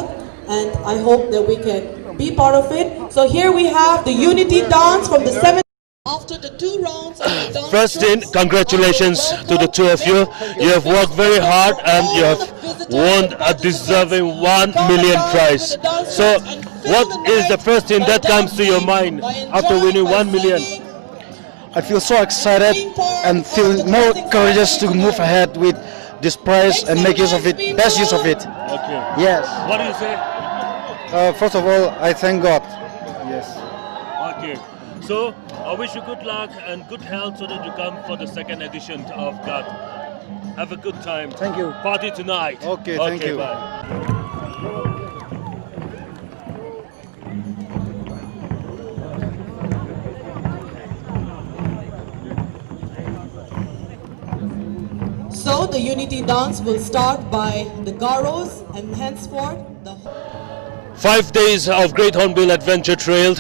and I hope that we can be part of it. So here we have the unity dance from the 7th. After the 2 rounds of the dance, First thing, congratulations to the two of you. You have worked very hard and you have won a deserving 1 million prize. So what is the first thing that comes to your mind after winning 1 million? I feel so excited and feel more courageous to move ahead with this prize and make use of it, best use of it. Okay. Yes. What do you say? First of all, I thank God. Yes. Okay. So I wish you good luck and good health so that you come for the second edition of GAT. Have a good time. Thank you. Party tonight. Okay, thank you. Bye. So the unity dance will start by the Garos and henceforth the 5 days of Great Hornbill Adventure Trail.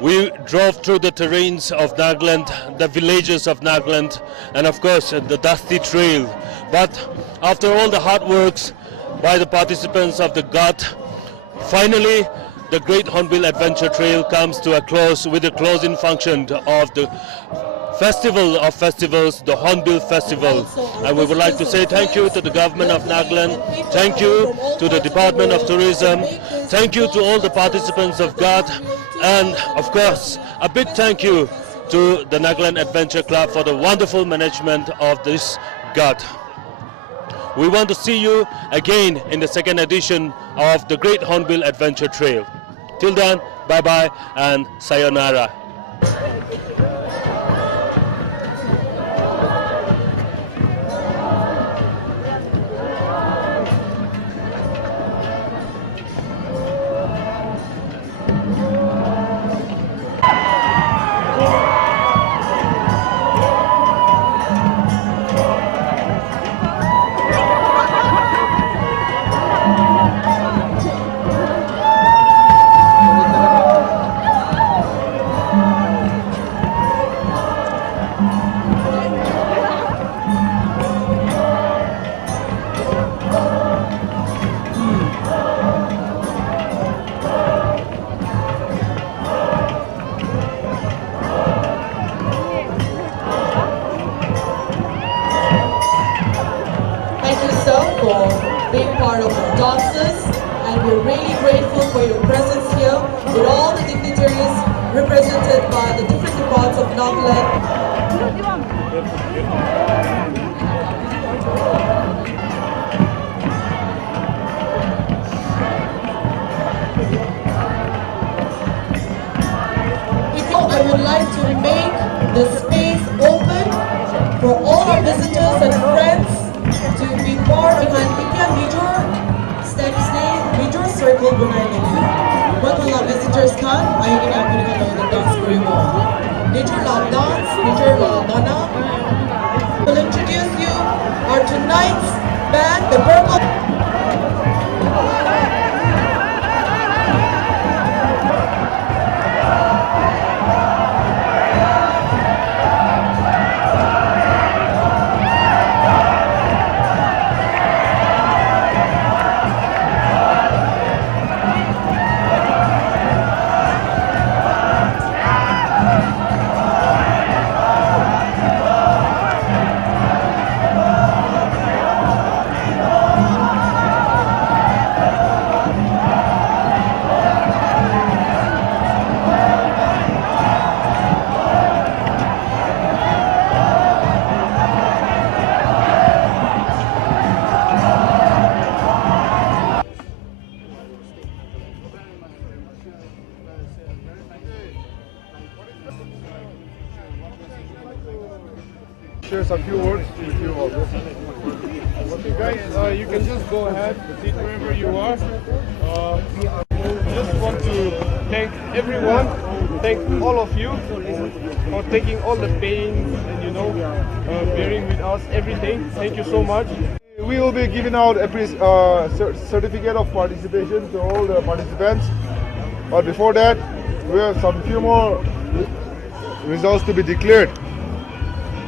We drove through the terrains of Nagaland, the villages of Nagaland, and of course the dusty trail. But after all the hard works by the participants of the GAT, finally the Great Hornbill Adventure Trail comes to a close with the closing function of the Festival of Festivals, the Hornbill Festival. And we would like to say thank you to the government of Nagaland, thank you to the Department of Tourism, thank you to all the participants of GAT, and of course a big thank you to the Nagaland Adventure Club for the wonderful management of this GAT. We want to see you again in the second edition of the Great Hornbill Adventure Trail. Till then, bye bye and sayonara. Nagaland. I would like to make the space open for all our visitors and friends to be part of an Indian major major circle bunai. What will our visitors come? I can have the dance very well. Major la dance, major la dana. We'll introduce you our tonight's band, the Purple. Share some few words with you all. Okay guys, you can just go ahead, sit wherever you are. Just want to thank everyone, thank all of you for taking all the pain and bearing with us everything. Thank you so much. We will be giving out a certificate of participation to all the participants. But before that, we have some few more results to be declared.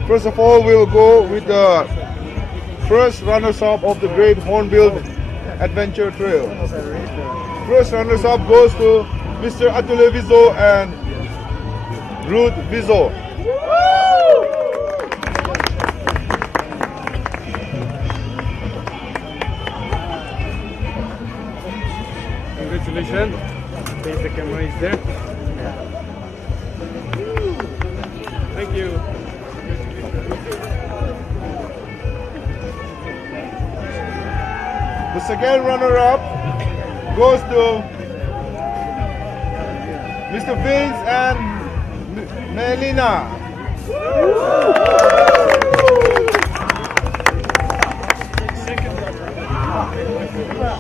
First of all, we will go with the first runners-up of the Great Hornbill Adventure Trail. First runners-up goes to Mr. Atule Vizo and Ruth Vizo. Congratulations. The camera is there. Thank you. The second runner-up goes to Mr. Vince and Melina.